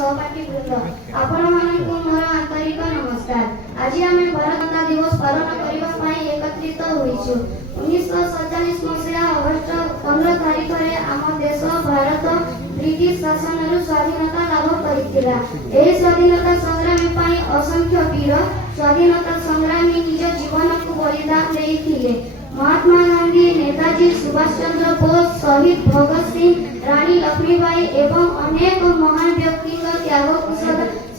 सहपाठी वृंद आपण मानकु मोर आंतरिक नमस्कार। आज आम भारत माता दिवस पालन करने एकत्रित होइछु। 1947 मसीहा अगस्ट 15 तारिख रे आम देश भारत ब्रिटिश शासन स्वाधीनता लाभ करितिला। एही स्वाधीनता संग्राम पई असंख्य वीर स्वाधीनता संग्रामी निज जीवन को बलिदान देइथिले। महात्मा गांधी, नेताजी सुभाष चंद्र बोस, शहीद भगत सिंह, रानी लक्ष्मीबाई एवं अनेक महान व्यक्ति त्याग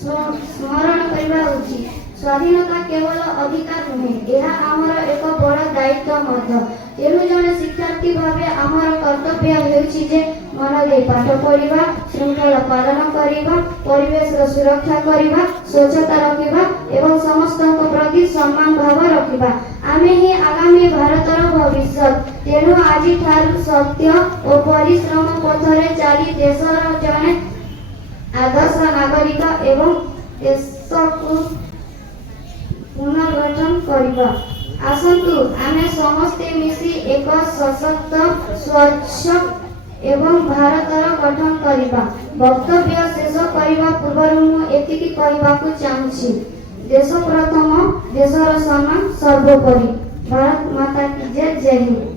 स्मरण करने उचित। स्वाधीनता केवल अधिकार नुहे, यह आमर एक बड़ दायित्व मध्य। तेणु जड़े शिक्षार्थी भाव आमर कर्तव्य हेउछि जे मन दे पाठ पढ़ा, श्रृंखला पालन करवा, परिवेश सुरक्षा करवा, स्वच्छता रखा एवं समस्त प्रति सम्मान भाव रखा। आमे ही आगामी भारतर भविष्य। तेणु आज सत्य और परिश्रम पथरे चली देशर जड़े आदर्श नागरिक एवं देश को पुनर्गठन करवा। आसंतु आमे समस्ते मिसी एक सशक्त स्वच्छ एवं भारतर गठन करवा। वक्तव्य शेष करने पूर्व मु एतिकी कहबाकू चाहूछि, देश प्रथम, देशर सम्मान सर्वोपरि। भारत माता की जय। जय हिंद।